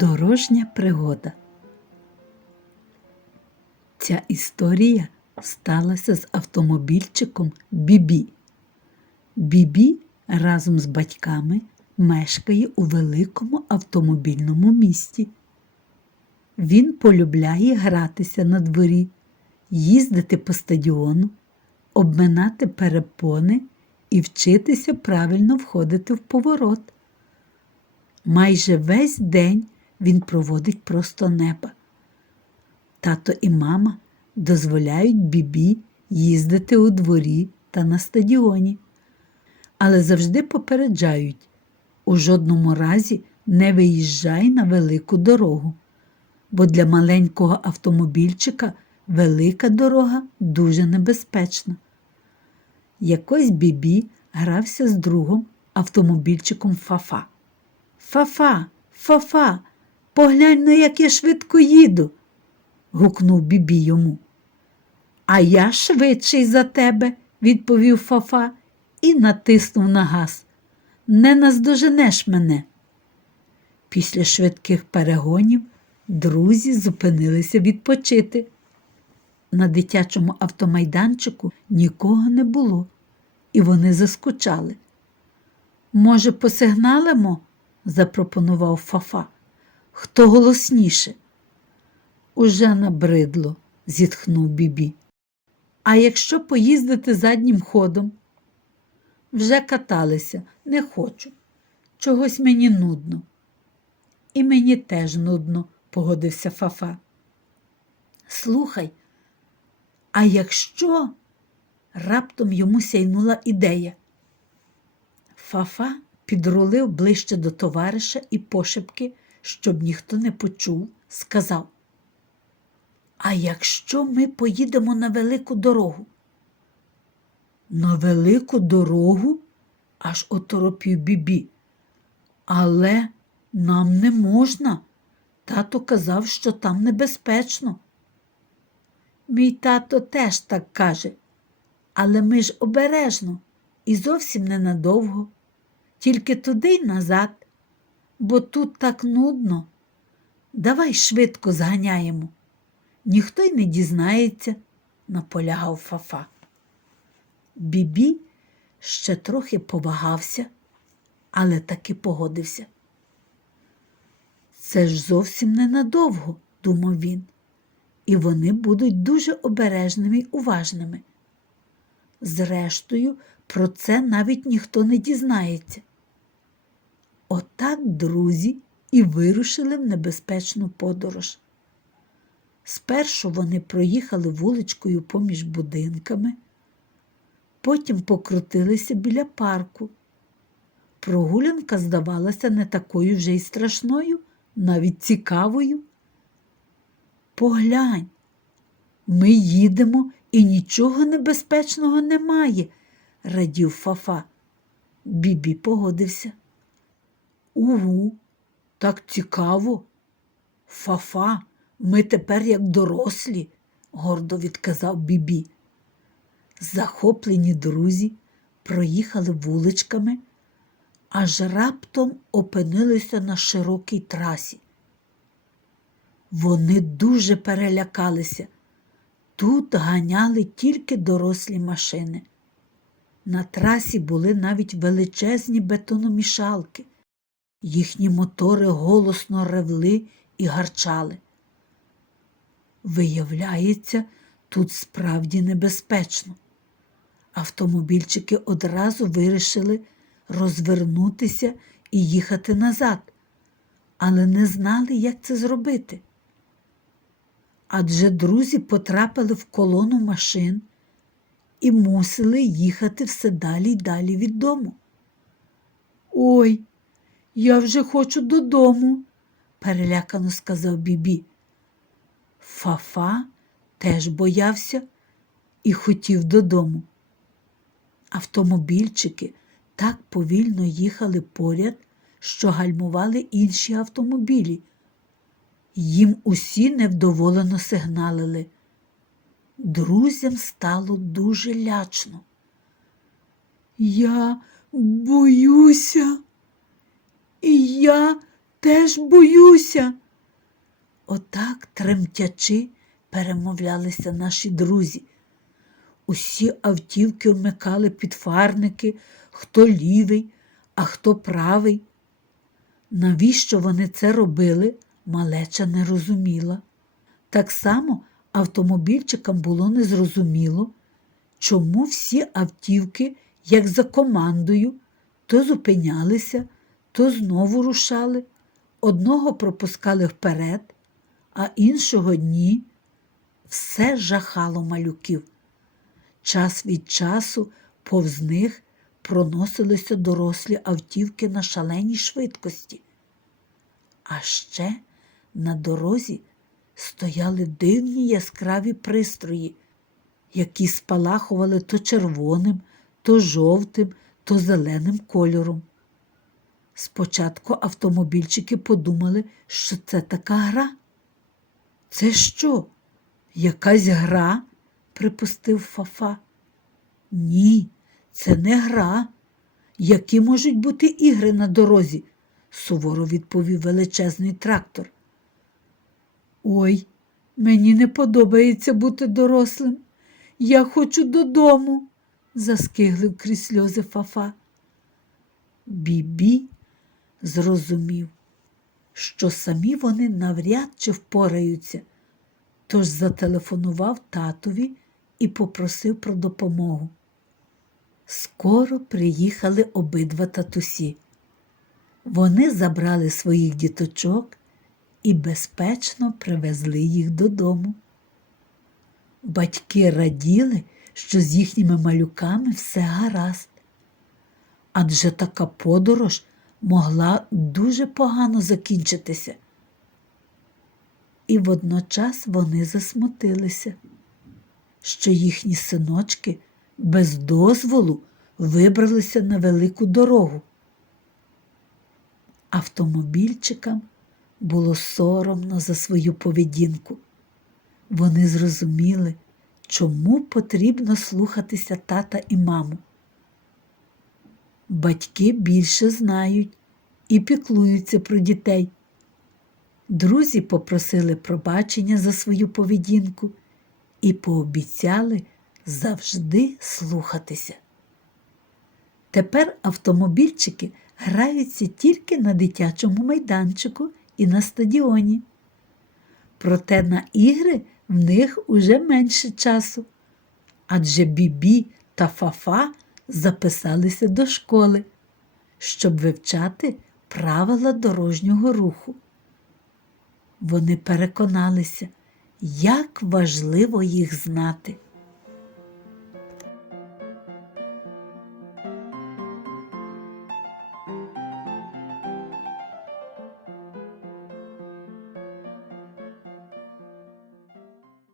Дорожня пригода. Ця історія сталася з автомобільчиком Бібі. Бібі разом з батьками мешкає у великому автомобільному місті. Він полюбляє гратися на дворі, їздити по стадіону, обминати перепони і вчитися правильно входити в поворот. Майже весь день він проводить просто неба. Тато і мама дозволяють бібі їздити у дворі та на стадіоні, але завжди попереджають у жодному разі не виїжджай на велику дорогу, бо для маленького автомобільчика велика дорога дуже небезпечна. Якось бібі грався з другом автомобільчиком Фафа. Фафа, фафа, поглянь ну, як я швидко їду. гукнув бібі йому. А я швидший за тебе, відповів Фафа і натиснув на газ. Не наздоженеш мене. Після швидких перегонів друзі зупинилися відпочити. На дитячому автомайданчику нікого не було, і вони заскучали. Може, посигналимо? запропонував Фафа. Хто голосніше? Уже набридло, зітхнув Бібі. А якщо поїздити заднім ходом? Вже каталися, не хочу. Чогось мені нудно. І мені теж нудно, погодився Фафа. Слухай, а якщо раптом йому сяйнула ідея? Фафа підрулив ближче до товариша і пошепки, щоб ніхто не почув, сказав: А якщо ми поїдемо на велику дорогу? На велику дорогу? аж оторопів бібі. Але нам не можна. Тато казав, що там небезпечно. Мій тато теж так каже, але ми ж обережно і зовсім ненадовго тільки туди й назад, бо тут так нудно. Давай швидко зганяємо. Ніхто й не дізнається, наполягав Фафа. Бібі ще трохи повагався, але таки погодився. Це ж зовсім ненадовго, думав він, і вони будуть дуже обережними й уважними. Зрештою, про це навіть ніхто не дізнається. Отак друзі і вирушили в небезпечну подорож. Спершу вони проїхали вуличкою поміж будинками, потім покрутилися біля парку. Прогулянка здавалася не такою вже й страшною, навіть цікавою. Поглянь, ми їдемо і нічого небезпечного немає, радів Фафа. Бібі погодився. Угу, так цікаво. Фафа, ми тепер як дорослі, гордо відказав Бібі. Захоплені друзі проїхали вуличками, аж раптом опинилися на широкій трасі. Вони дуже перелякалися. Тут ганяли тільки дорослі машини. На трасі були навіть величезні бетономішалки. Їхні мотори голосно ревли і гарчали. Виявляється, тут справді небезпечно. Автомобільчики одразу вирішили розвернутися і їхати назад, але не знали, як це зробити. Адже друзі потрапили в колону машин і мусили їхати все далі й далі від дому. Ой, я вже хочу додому, перелякано сказав Бібі. Фафа теж боявся і хотів додому. Автомобільчики так повільно їхали поряд, що гальмували інші автомобілі. Їм усі невдоволено сигналили. Друзям стало дуже лячно. Я боюся. І я теж боюся. Отак, тремтячи, перемовлялися наші друзі. Усі автівки вмикали підфарники, хто лівий, а хто правий. Навіщо вони це робили, малеча не розуміла. Так само автомобільчикам було незрозуміло, чому всі автівки, як за командою, то зупинялися, то знову рушали, одного пропускали вперед, а іншого ні. Все жахало малюків. Час від часу повз них проносилися дорослі автівки на шаленій швидкості. А ще на дорозі стояли дивні яскраві пристрої, які спалахували то червоним, то жовтим, то зеленим кольором. Спочатку автомобільчики подумали, що це така гра. Це що? Якась гра? припустив Фафа. Ні, це не гра. Які можуть бути ігри на дорозі? суворо відповів величезний трактор. Ой, мені не подобається бути дорослим. Я хочу додому, заскиглив крізь сльози Фафа. Бібі зрозумів, що самі вони навряд чи впораються, тож зателефонував татові і попросив про допомогу. Скоро приїхали обидва татусі. Вони забрали своїх діточок і безпечно привезли їх додому. Батьки раділи, що з їхніми малюками все гаразд, адже така подорож могла дуже погано закінчитися. І водночас вони засмутилися, що їхні синочки без дозволу вибралися на велику дорогу. Автомобільчикам було соромно за свою поведінку. Вони зрозуміли, чому потрібно слухатися тата і маму. Батьки більше знають і піклуються про дітей. Друзі попросили пробачення за свою поведінку і пообіцяли завжди слухатися. Тепер автомобільчики граються тільки на дитячому майданчику і на стадіоні. Проте на ігри в них уже менше часу, адже Бібі та Фафа записалися до школи, щоб вивчати правила дорожнього руху. Вони переконалися, як важливо їх знати.